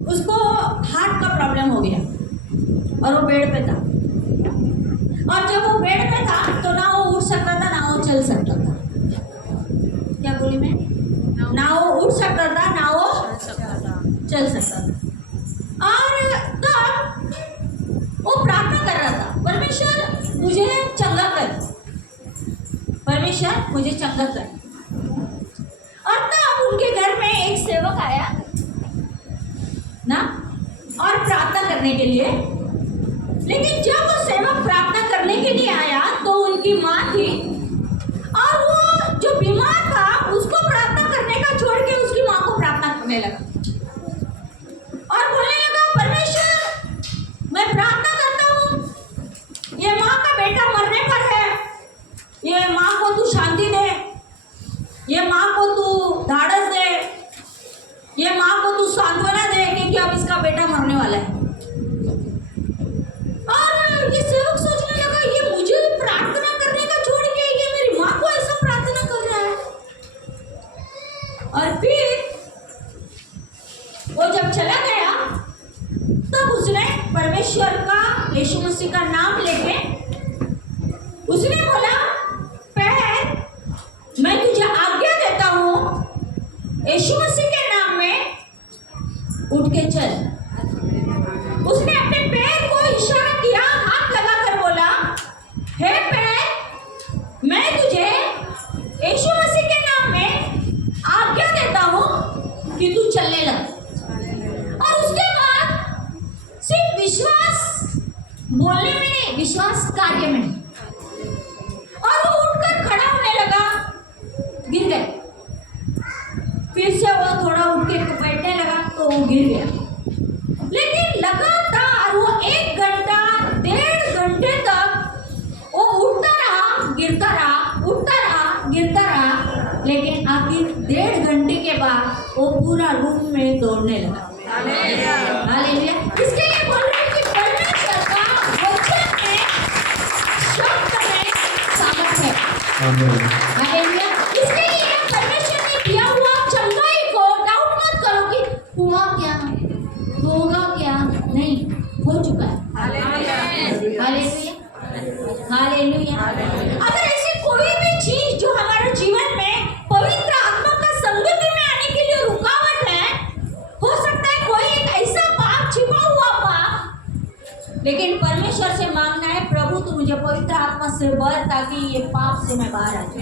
उसको हार्ट का प्रॉब्लम हो गया और वो बेड पे था। और जब वो बेड पे था तो ना वो उठ सकता था ना वो चल सकता था। क्या बोली मैं? ना वो उठ सकता था ना वो चल सकता था। और तब वो प्रार्थना कर रहा था, परमेश्वर मुझे चंगा कर, परमेश्वर मुझे चंगा कर। और तब उनके घर में एक सेवक आया ना और प्रार्थना करने के लिए। लेकिन जब वो सेवक प्रार्थना करने के लिए आया तो उनकी माँ थी और वो जो बीमार था उसको प्रार्थना करने का छोड़ के उसकी माँ को प्रार्थना करने लगा और बोलने लगा, परमेश्वर मैं प्रार्थना करता हूँ, ये माँ का बेटा मरने पर है, ये माँ को तू शांति दे, ये माँ को तू ढाढ़स दे, ये माँ को तू सांत्वना दे कि अब इसका बेटा मरने वाला है। और ये सेवक सोचने लगा, ये मुझे प्रार्थना करने का छोड़ के ये मेरी माँ को ऐसा प्रार्थना कर रहा है। और फिर वो जब चला गया तब उसने परमेश्वर का, यीशु मसीह का नाम लेके उसने बोला, पैर मैं तुझे आज्ञा देता हूँ, यीशु मसीह के नाम में उठ के चल। उसने अपने पैर को इशारा किया, हाथ लगाकर बोला, हे पैर मैं तुझे यीशु मसीह के नाम में आज्ञा देता हूँ कि तू चलने लग। और उसके बाद सिर्फ विश्वास बोलने में नहीं, विश्वास कार्य में। और वो उठकर खड़ा होने लगा, गिर गए। फिर से वो थोड़ा उठ के बैठने लगा तो वो गिर गया। लेकिन लगातार वो 1 घंटा 1.5 घंटे तक वो उठता रहा, गिरता रहा, उठता रहा, गिरता रहा। लेकिन आखिर 1.5 घंटे के बाद वो पूरा रूम में दौड़ने लगा। हालेलुया। इसके लिए बोल रहे हैं कि परमेश्वर का वचन में, शब्द में सामर्थ्य है। हालेलुया। इसके लिए परमेश्वर ने दिया हुआ चंगाई को डाउट मत करो कि हुआ क्या, होगा क्या, नहीं, हो चुका है। Hallelujah, hallelujah. अगर ऐसी कोई भी चीज जो हमारे जीवन में पवित्र आत्मा का संगति में आने के लिए रुकावट है, हो सकता है कोई एक ऐसा पाप, छिपा हुआ पाप, लेकिन परमेश्वर से मांगना है, प्रभु तू मुझे पवित्र आत्मा से भर ताकि ये पाप से मैं बाहर आ जाऊं।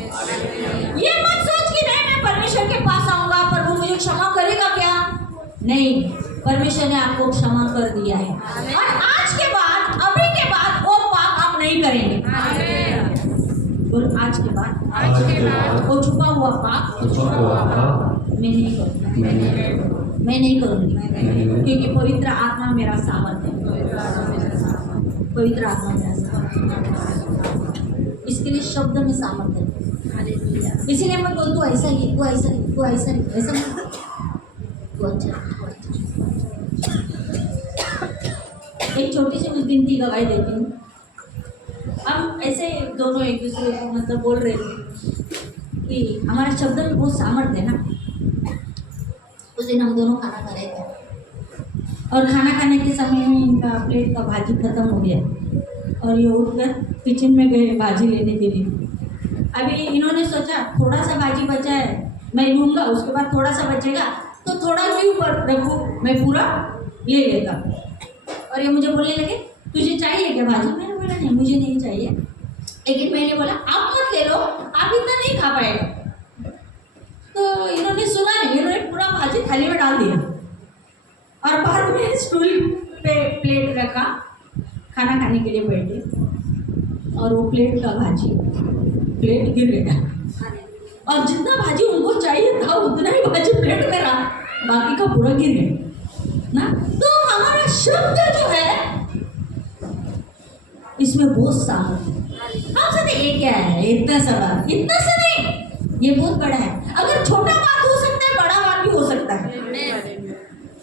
ये मत सोच कि नहीं मैं परमेश्वर के पास आऊंगा, प्रभु मुझे क्षमा करेगा क्या? नहीं, परमेश्वर ने आपको क्षमा कर दिया है और आज के बाद, अभी के बाद वो पाप आप नहीं करेंगे। बोल, आज के बाद वो छुपा हुआ पाप मैं नहीं करूँगा, मैं नहीं करूँगी, क्योंकि पवित्र आत्मा मेरा सामर्थ्य है। पवित्र आत्मा मेरा सामर्थ्य, इसके लिए शब्द में सामर्थ्य है। इसीलिए मैं बोलती हूँ ऐसा ही, वो ऐसा ही, वो ऐसा ही, ऐसा नहीं, वो अच्छा। एक छोटी सी उस दिन की गवाही देती हूँ। हम ऐसे दोनों एक दूसरे को मतलब बोल रहे थे कि हमारे शब्द में बहुत सामर्थ्य है ना। उस दिन हम दोनों खाना खा रहे थे और खाना खाने के समय में इनका प्लेट का भाजी खत्म हो गया और ये उठकर किचन में गए भाजी लेने के लिए। अभी इन्होंने सोचा थोड़ा सा भाजी बचा है मैं लूँगा, उसके बाद थोड़ा सा बचेगा तो थोड़ा भी ऊपर रखूँ, मैं पूरा ले लेगा। और ये मुझे बोलने लगे, तुझे चाहिए क्या भाजी? मैंने बोला नहीं, मुझे नहीं चाहिए। लेकिन मैंने बोला आप मत ले लो, आप इतना नहीं खा पाएगा। तो इन्होंने सुना नहीं, इन्होंने पूरा भाजी थाली में डाल दिया और बाहर में स्टूल पे प्लेट रखा, खाना खाने के लिए बैठे और वो प्लेट का भाजी, प्लेट गिर गया और जितना भाजी उनको चाहिए था उतना ही भाजी प्लेट में रहा, बाकी का पूरा गिर गया ना। तो हमारा शब्द जो है इसमें बहुत सामर्थ्य है। हम कहते ये क्या है, इतना सा बात, इतना सा नहीं, ये बहुत बड़ा है। अगर छोटा बात हो सकता है, बड़ा बात भी हो सकता है।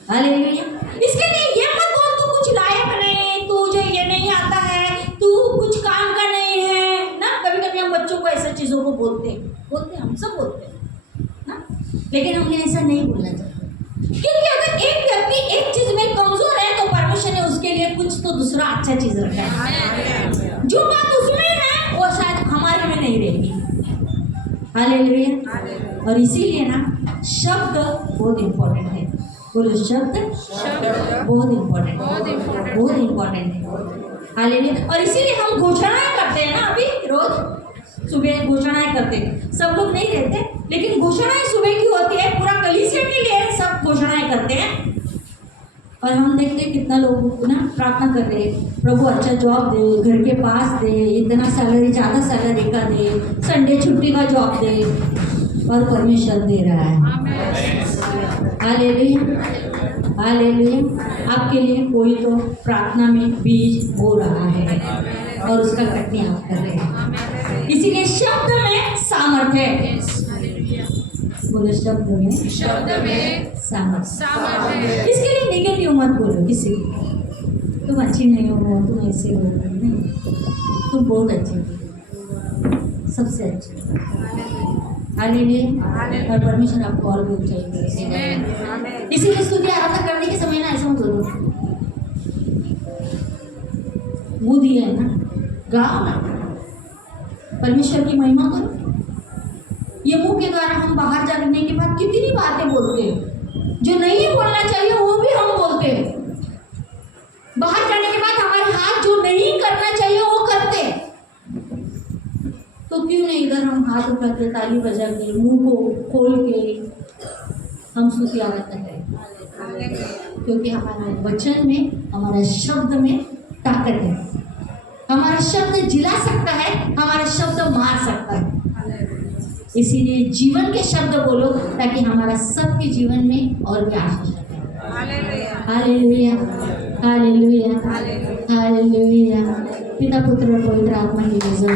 हालेलुया। इसके लिए ये मत बोल तू कुछ लायक नहीं, तुझे ये नहीं आता है, तू कुछ काम का नहीं है ना। कभी कभी हम बच्चों को ऐसा चीजों को बोलते हम सब बोलते हैं ना, लेकिन हमने ऐसा नहीं बोलना चाहिए। क्योंकि अगर एक व्यक्ति एक चीज अच्छा चीज रखा है। जो बात उसमें है वो शायद हमारे में नहीं रहेगी। हालेलुया। और इसीलिए ना शब्द बहुत इम्पोर्टेंट है। बोलो शब्द बहुत इम्पोर्टेंट है, बहुत इम्पोर्टेंट है। हालेलुया। और इसीलिए हम घोषणाएं करते हैं ना, अभी रोज सुबह घोषणाएं करते हैं। सब लोग नहीं रहते लेकिन घोषणाएं सुबह की होती है, पूरा कलीसिया के लिए सब घोषणाएं करते हैं। और हम देखते हैं कितना लोग ना प्रार्थना कर रहे हैं, प्रभु अच्छा जॉब दे, घर के पास दे, इतना सैलरी, ज़्यादा सैलरी का दे, संडे छुट्टी का जॉब दे, और परमेश्वर दे रहा है। Hallelujah, hallelujah. आपके लिए कोई तो प्रार्थना में बीज बो रहा है और उसका कटनी आप कर रहे हैं। इसीलिए शब्द में सामर्थ्य है। बोलो शब्द में सामर्थ्य। इसके लिए नेगेटिव मत बोलो किसी को, तुम अच्छी नहीं हो, तुम ऐसे हो, नहीं, तुम बहुत अच्छे हो, सबसे अच्छे। हालेलुया। और परमेश्वर आपको और भी ऊंचाई दे। इसीलिए स्तुति आराधना करने के समय ना ऐसा मत बोलो, मुंह दिया है ना, गाओ ना, परमेश्वर की महिमा करो। ये मुंह के द्वारा हम बाहर जाने के बाद कितनी बातें बोलते हैं जो नहीं बोलना चाहिए, वो भी हम बोलते हैं। बाहर जाने के बाद हमारे हाथ जो नहीं करना चाहिए वो करते हैं। तो क्यों नहीं इधर हम हाथ उठा के, ताली बजा के, मुंह को खोल के हम स्तुति आराधना करें, क्योंकि हमारे वचन में, हमारे शब्द में ताकत है। हमारा शब्द जिला सकता है, हमारा शब्द मार सकता है। इसीलिए जीवन के शब्द बोलो ताकि हमारा सबके जीवन में और भी आशीष रहे। Hallelujah, hallelujah, hallelujah. पिता पुत्र और पवित्र आत्मा की जय।